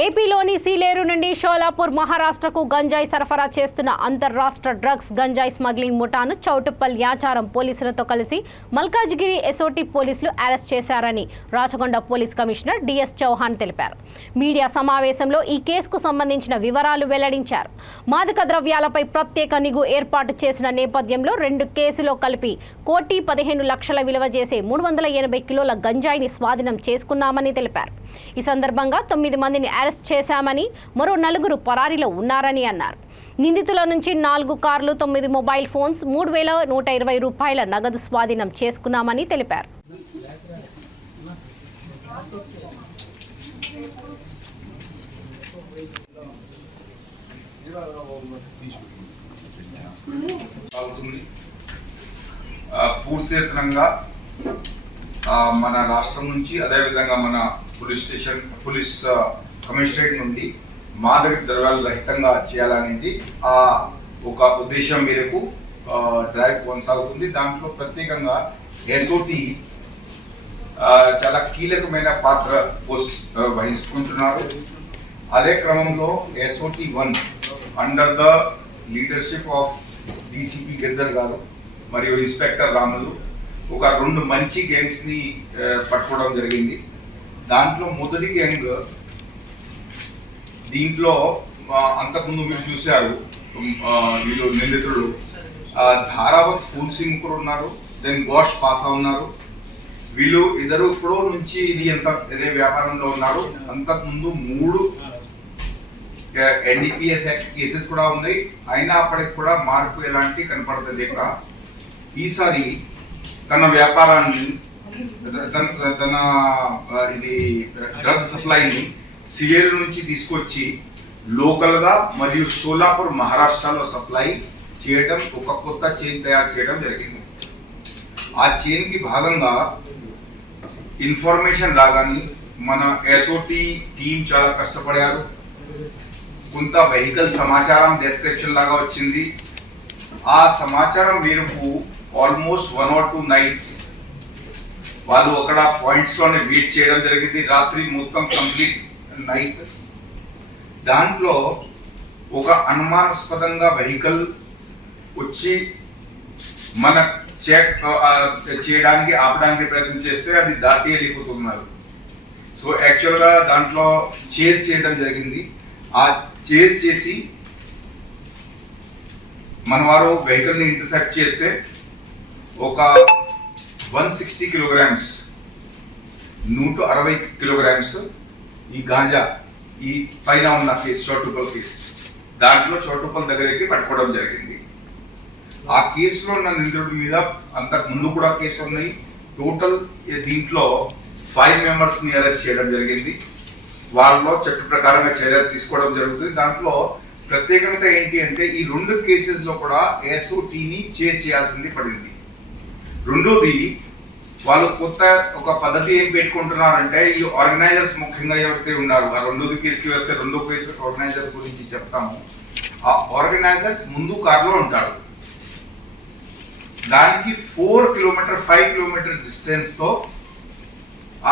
ఏపీలోని సీలేరు నుండి షోలాపూర్ మహారాష్ట్రకు గంజాయి సరఫరా చేస్తున్న అంతర్రాష్ట్ర డ్రగ్స్ గంజాయి స్మగ్లింగ్ ముఠాను చౌటుప్పల్ యాచారం పోలీసులతో కలిసి మల్కాజ్గిరి ఎస్ఓటీ పోలీసులు అరెస్ట్ చేశారని Rachakonda police commissioner DS Chauhan తెలిపారు. మీడియా సమావేశంలో ఈ కేసుకు సంబంధించిన వివరాలు వెల్లడించారు. మాదక ద్రవ్యాలపై ప్రత్యేక నిఘు ఏర్పాటు చేసిన నేపథ్యంలో 2 కేసులో కలిపి 1,15,00,000 విలువ చేసే 380 కిలోల గంజాయిని స్వాధీనం చేసుకున్నామని తెలిపారు. ఈ సందర్భంగా 9 మందిని అరెస్ట్ చేశామని, మరో 4 పరారీలో ఉన్నారని అన్నారు. నిందితుల నుంచి 4 కార్లు, 9 మొబైల్ ఫోన్స్, 3,120 రూపాయల నగదు స్వాధీనం చేసుకున్నామని తెలిపారు. పూర్తిగా మన రాష్ట్రం నుంచి అదేవిధంగా మన పోలీస్ కమిషనరేట్ నుండి మాదక ద్రవ్యాలు రహితంగా చేయాలనేది ఒక ఉద్దేశం మేరకు డ్రైవ్ కొనసాగుతుంది. దాంట్లో ప్రత్యేకంగా ఎస్ఓటి చాలా కీలకమైన పాత్ర వహించుకుంటున్నారు. అదే క్రమంలో SOT 1 under the leadership of DCP Girdhar గారు మరియు ఇన్స్పెక్టర్ రాములు ఒక 2 మంచి గ్యాంగ్స్ ని పట్టుకోవడం జరిగింది. దాంట్లో మొదటి గ్యాంగ్, దీంట్లో అంతకుముందు మీరు చూశారు, వీళ్ళు నిందితులు ధారావత్ ఫూల్ సింగ్ కూడా ఉన్నారు, దెన్ గోష్ పాసా ఉన్నారు. వీళ్ళు ఇద్దరు ఇప్పుడు నుంచి ఇదే వ్యాపారంలో ఉన్నారు. అంతకుముందు 3 ఎన్డీపీఎస్ యాక్ట్ కేసెస్ కూడా ఉన్నాయి. అయినా అప్పటికి కూడా మార్పు ఎలాంటి కనపడుతుంది. ఇక్కడ ఈసారి తన వ్యాపారాన్ని, తన ఇది డ్రగ్ సప్లైని సిలేరు నుంచి తీసుకొచ్చి లోకల్గా మరియు షోలాపూర్ మహారాష్ట్రలో సప్లై చేయడం, ఒక కొత్త చైన్ తయారు చేయడం జరిగింది. ఆ చైన్కి భాగంగా ఇన్ఫర్మేషన్ రాగానే మన ఎస్ఓటి టీం చాలా కష్టపడారు. కొంత వెహికల్ సమాచారం డెస్క్రిప్షన్ లాగా వచ్చింది. ఆ సమాచారం మేరకు ఆల్మోస్ట్ 1 or 2 nights వాళ్ళు అక్కడ పాయింట్స్ లోనే వెయిట్ చేయడం జరిగింది. రాత్రి మొత్తం కంప్లీట్ నైట్. దాంట్లో ఒక అనుమానాస్పదంగా వెహికల్ వచ్చి మన చెక్ చేయడానికి ఆపడానికి ప్రయత్నం చేస్తే అది దాటి వెళ్ళిపోతున్నారు. సో యాక్చువల్గా దాంట్లో చేజ్ చేయడం జరిగింది. ఆ చేజ్ చేసి మన వారు వెహికల్ని ఇంటర్సెప్ట్ చేస్తే ఒక 160 kilograms 160 kilograms ఈ గాంజా, ఈ పైన ఉన్న కేసు చోటుపల్ కేసు, దాంట్లో చోటుపల్ దగ్గరికి పట్టుకోవడం జరిగింది. ఆ కేసులో ఉన్న నిందితుడి మీద అంతకు ముందు కూడా కేసు ఉన్నాయి. టోటల్ దీంట్లో 5 members ని అరెస్ట్ చేయడం జరిగింది. వాళ్ళలో చట్ట ప్రకారంగా చర్యలు తీసుకోవడం జరుగుతుంది. దాంట్లో ప్రత్యేకంగా ఏంటి అంటే ఈ 2 కేసెస్లో కూడా ఎస్ఓటీని చేయాల్సింది పడింది. రెండోది, వాళ్ళు కొత్త ఒక పద్ధతి ఏం పెట్టుకుంటున్నారంటే, ఈ ఆర్గనైజర్స్ ముఖ్యంగా ఎవరైతే ఉన్నారు, ఆ 2వ కేసుకి వస్తే 2వ కేసు ఆర్గనైజర్ గురించి చెప్తాము. ఆ ఆర్గనైజర్స్ ముందు కార్లో ఉంటాడు. దానికి 4 kilometer 5 kilometer డిస్టెన్స్ తో